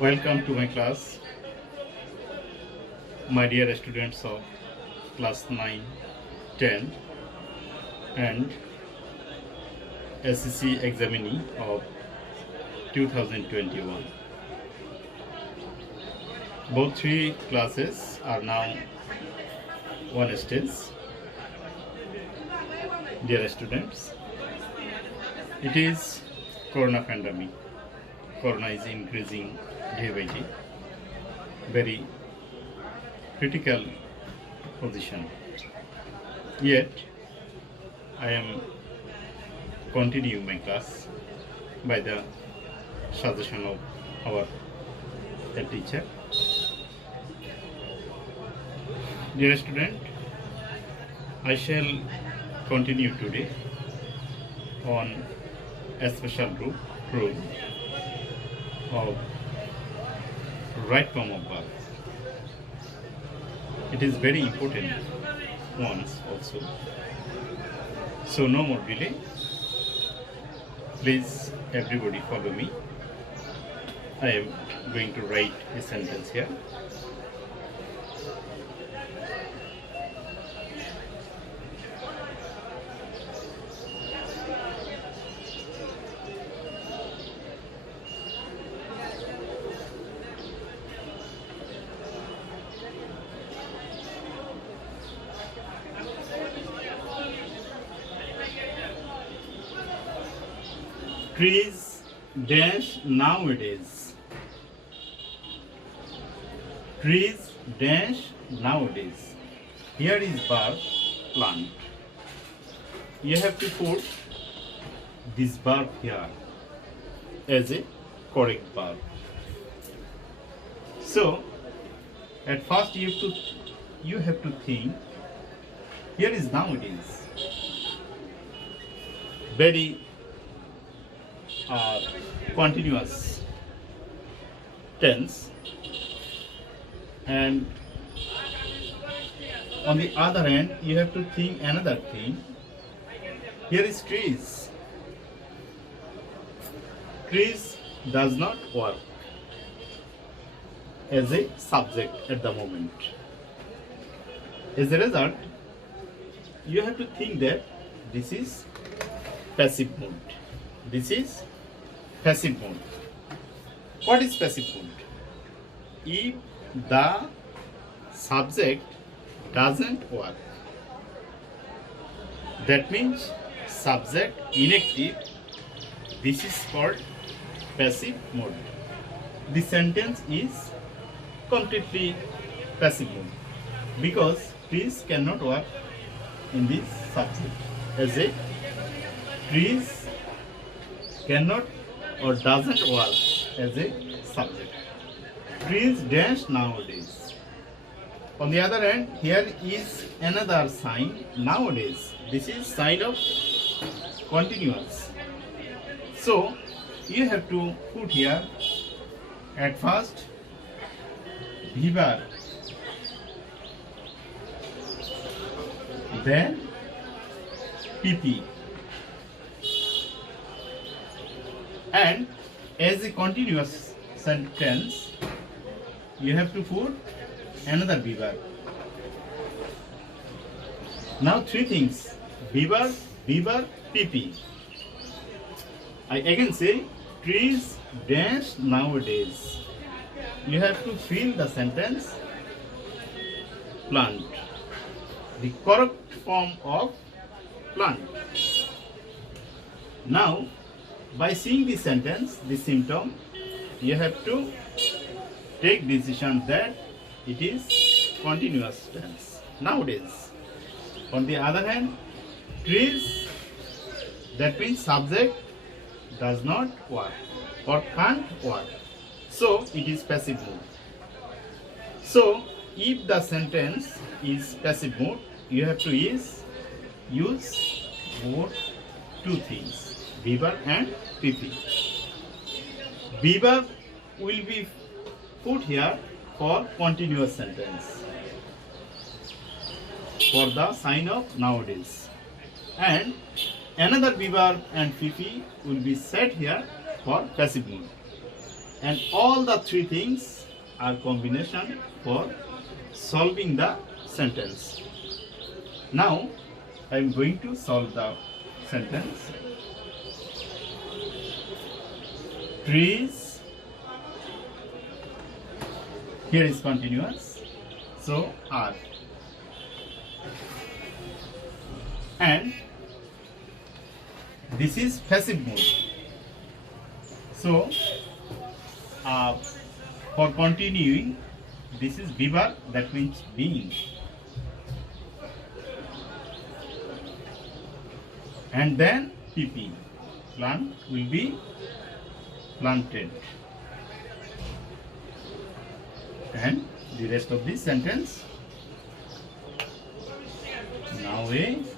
Welcome to my class, my dear students of class 9, 10 and SCC examinee of 2021. Both three classes are now one stage. Dear students, it is Corona pandemic. Corona is increasing day by day. Very critical position. Yet, I am continuing my class by the suggestion of our head teacher. Dear student, I shall continue today on a special rule of right form of verb. It is very important once also. So no more delay. Please everybody follow me. I am going to write a sentence here. Trees dash nowadays. Trees dash nowadays. Here is verb plant. You have to put this verb here as a correct verb. So at first you have to think. Here is nowadays. Very continuous tense, and on the other hand you have to think another thing. Here is trees. Trees does not work as a subject at the moment. As a result, you have to think that this is passive mode. This is passive mode. What is passive mode? If the subject doesn't work, that means subject inactive. This is called passive mode. The sentence is completely passive mode because trees cannot work in this subject. As a trees cannot or doesn't work as a subject. Trees dash nowadays. On the other hand, here is another sign nowadays. This is sign of continuous. So you have to put here at first verb, then PP. And as a continuous sentence, you have to put another verb. Now three things: verb, PP. I again say trees dash nowadays. You have to fill the sentence plant, the correct form of plant. Now, by seeing this sentence, this symptom, you have to take decision that it is continuous tense nowadays. On the other hand, trees, that means subject does not work or can't work. So it is passive mode. So if the sentence is passive mode, you have to use both two things, verb and PP. Verb will be put here for continuous sentence, for the sign of nowadays, and another verb and PP will be set here for passive mode. and all the three things are combination for solving the sentence. Now I am going to solve the sentence. Trees, here is continuous, so are, and this is passive mood. So for continuing, this is be verb, that means being, and then PP, plant will be planted, and the rest of this sentence. Nowadays,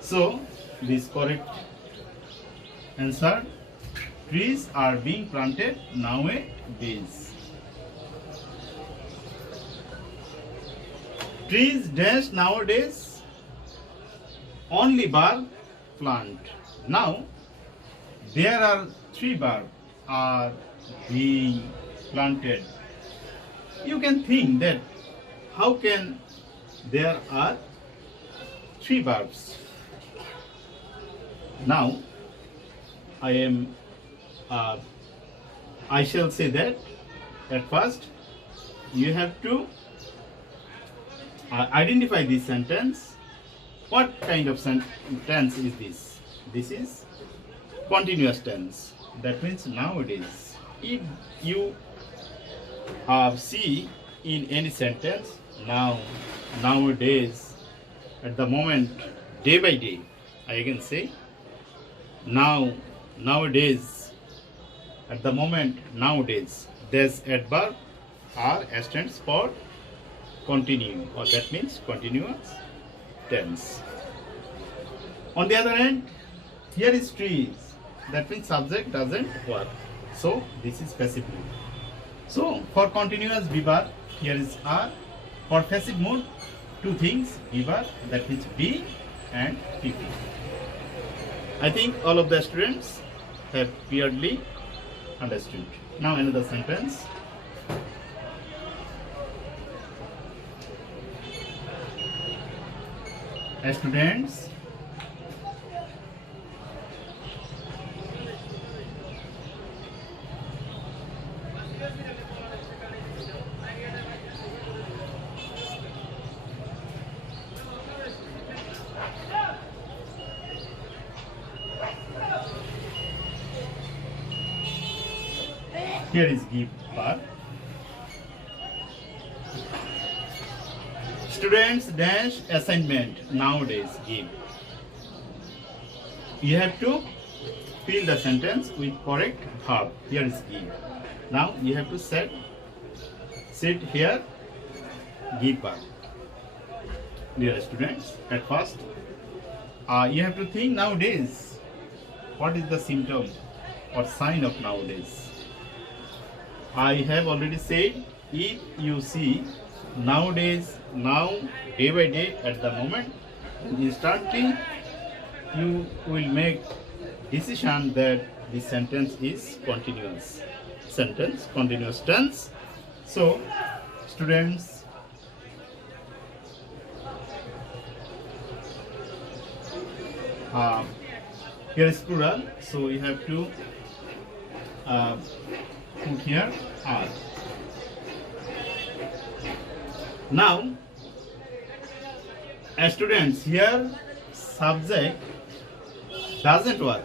so this correct answer. Trees are being planted nowadays. Trees dash nowadays, only verb plant. Now there are three verbs are being planted. You can think that how can there are three verbs? Now I shall say that at first you have to identify this sentence. What kind of tense is this? This is continuous tense. That means nowadays. If you see in any sentence now, nowadays, at the moment, day by day, I can say now, nowadays, at the moment, nowadays, this adverb or stands for continuing, or that means continuous tense. On the other hand, here is trees, that means subject doesn't work, so this is passive mood. So for continuous be verb, here is are. For passive mood, two things, be verb, that means be and PP. I think all of the students have clearly understood. Now another sentence. Students, here is give part. Students dash assignment nowadays give. You have to fill the sentence with correct verb. Here is give. Now you have to sit here, give verb. Dear students, at first you have to think nowadays. What is the symptom or sign of nowadays? I have already said, if you see nowadays, now, day by day, at the moment, instantly you will make decision that this sentence is continuous sentence, continuous tense. So students, here is plural, so you have to put here are. Now students, here subject doesn't work,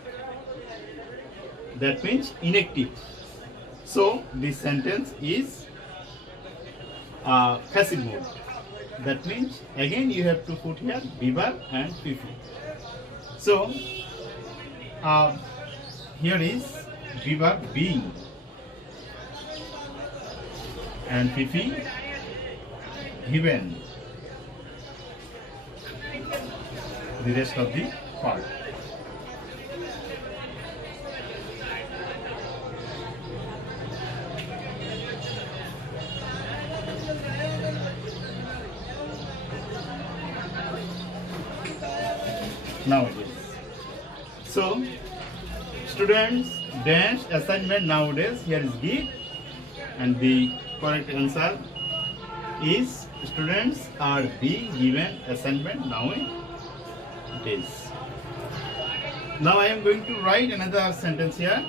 that means inactive, so this sentence is passive mode. That means again you have to put here be verb and PP. So here is be verb being and PP given, the rest of the part. Now it is. So students dash assignment nowadays. Here is give, and the correct answer is students are being given assignment nowadays. Now I am going to write another sentence here.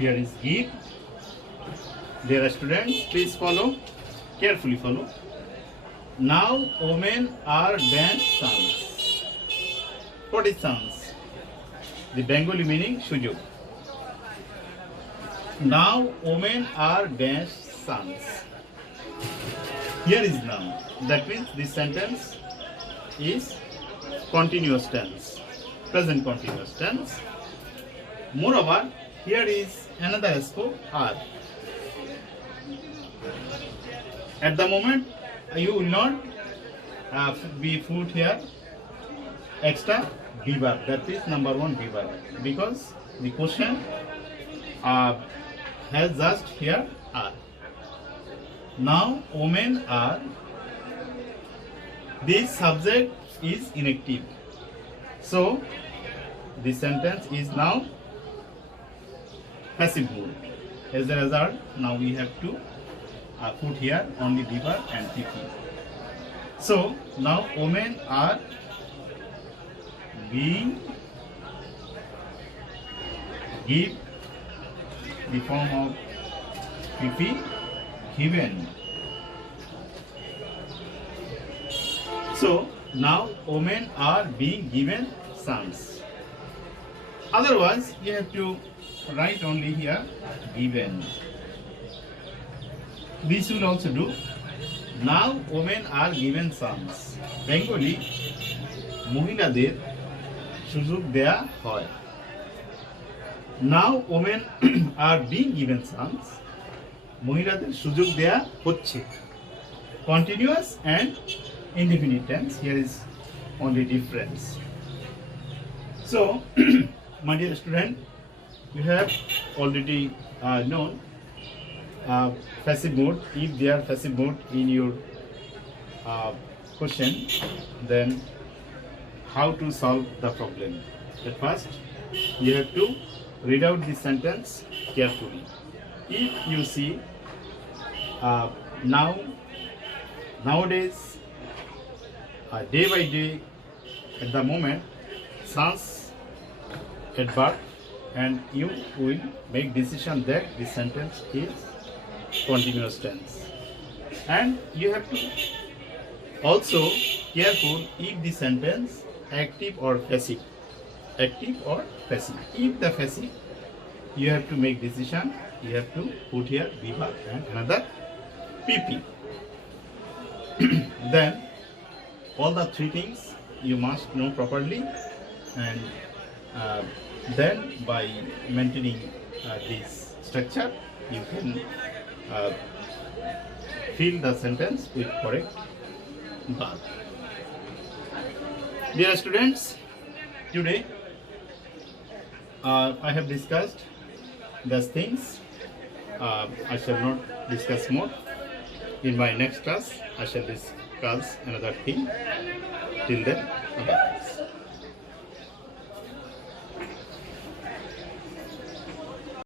Here is give. Dear students, please follow, carefully follow. Now women are dash sons. What is sons? The Bengali meaning sujog. Now women are dash sons. Here is noun. That means this sentence is continuous tense, present continuous tense. Moreover, here is another scope are. At the moment, you will not be put here extra be verb. That is number one be verb, because the question has just here are. Now women are. This subject is inactive, so the sentence is now passive mood. As a result, now we have to put here only the verb and PP. So now women are being give the form of PP given. So now women are being given sons. Otherwise, you have to write only here given. This will also do. Now women are given sons. Bengali মহিলাদের সুযোগ দেয়া হয়. Now women are being given sons. মহিলাদের সুযোগ দেয়া হচ্ছে. Continuous and indefinite tense. Here is only difference. So, my dear student, you have already known passive mode. If there are passive mode in your question, then how to solve the problem? At first, you have to read out the sentence carefully. If you see nowadays, day by day, at the moment, sons at birth, and you will make decision that the sentence is continuous tense. And you have to also careful if the sentence active or passive. Active or passive. If the passive, you have to make decision. You have to put here verb and another PP. Then all the three things you must know properly, and then by maintaining this structure, you can fill the sentence with correct verb. Dear students, today I have discussed these things. I shall not discuss more. In my next class, I shall discuss another thing. Till then, bye.